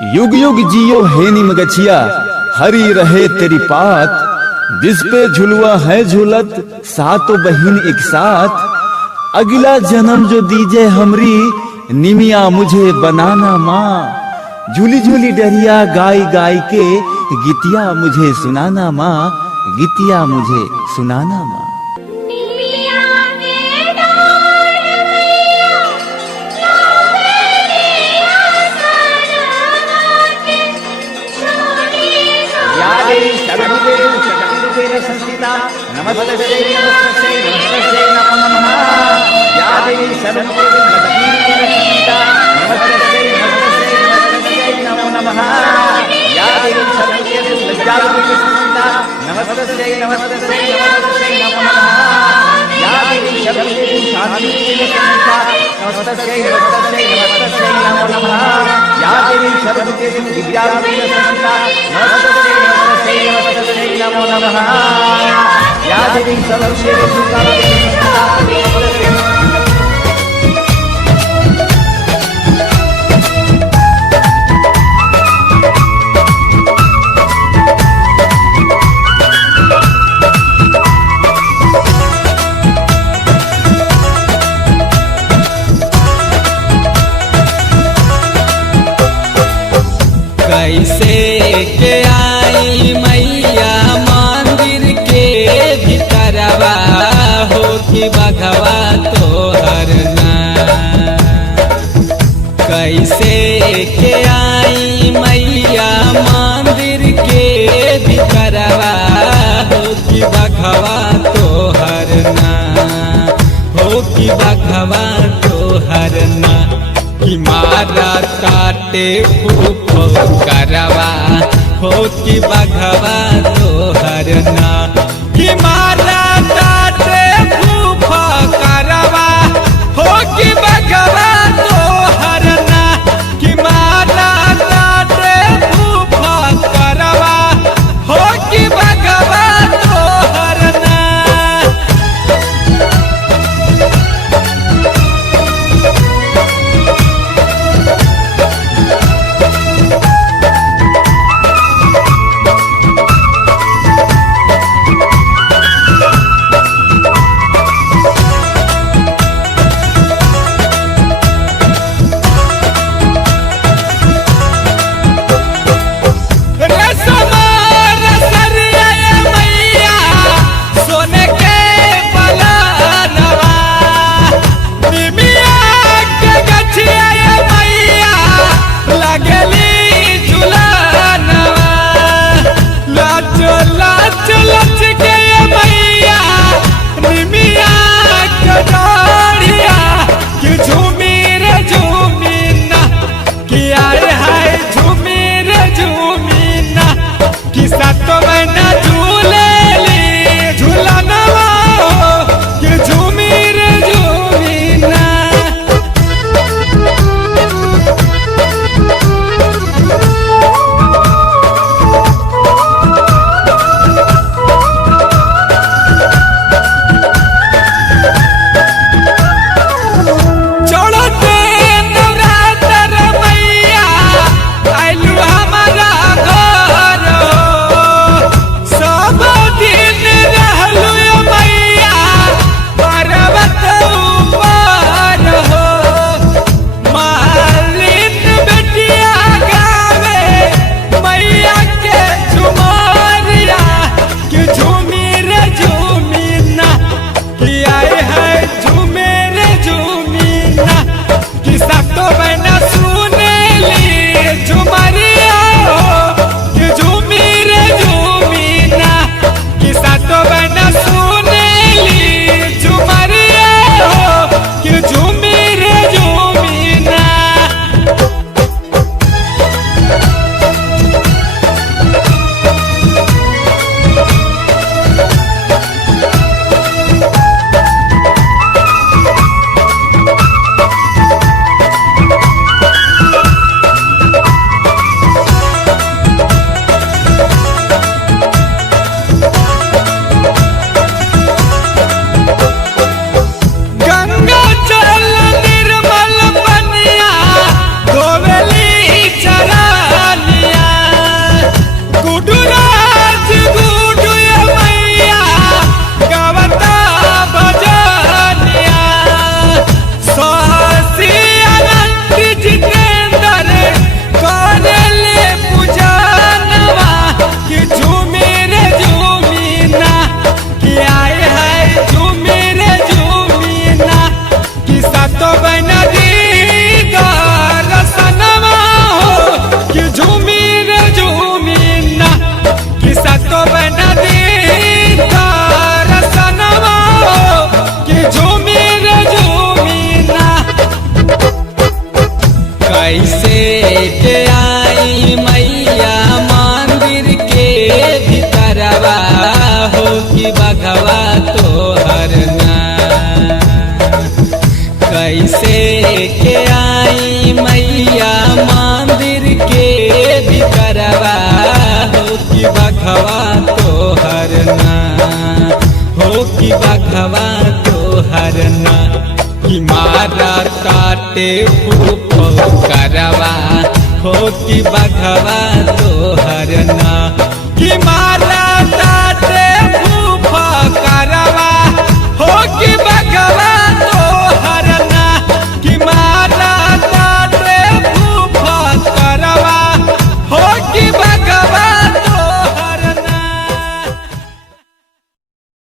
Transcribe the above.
युग युग जियो है निम गछिया, हरी रहे तेरी पात। जिस पे झुलवा है झूलत, सातों बहिन एक साथ। अगला जन्म जो दीजे हमरी, निमिया मुझे बनाना माँ। झूली झूली डरिया गाय गाय के, गीतिया मुझे सुनाना माँ। गीतिया मुझे सुनाना माँ। नमस्ते नमस्ते नमस्ते नमो नमः। या देवी सर्वभूतेषु संस्थिता नमस्ते नमस्ते नमो नमः। या देवी सर्वभूतेषु संस्थिता नमस्ते नमस्ते नमो नमः। या देवी सर्वभूतेषु संस्थिता नमस्ते नमस्ते नमो नमः। या देवी सर्वभूतेषु संस्थिता नमस्ते नमो नमः। या देवी सर्वभूतेषु कैसे के आई मैया मंदिर के भीतरवा, हो कि बघवा तोहर ना। कैसे के आई मैया मंदिर के भीतरवा, हो कि बघवा तोहर ना। हो कि बघवा तोहर ना। कि मारा काटे करवा, हो कि बघवा तोहर ना। कि मारा काटे करवा, हो कि बघवा तोहर ना। कि मारा काटे करवा, हो कि बघवा तोहर ना। तोहर ना कि मारा काटे फूफो करवा हो कि बघवा तोहर ना।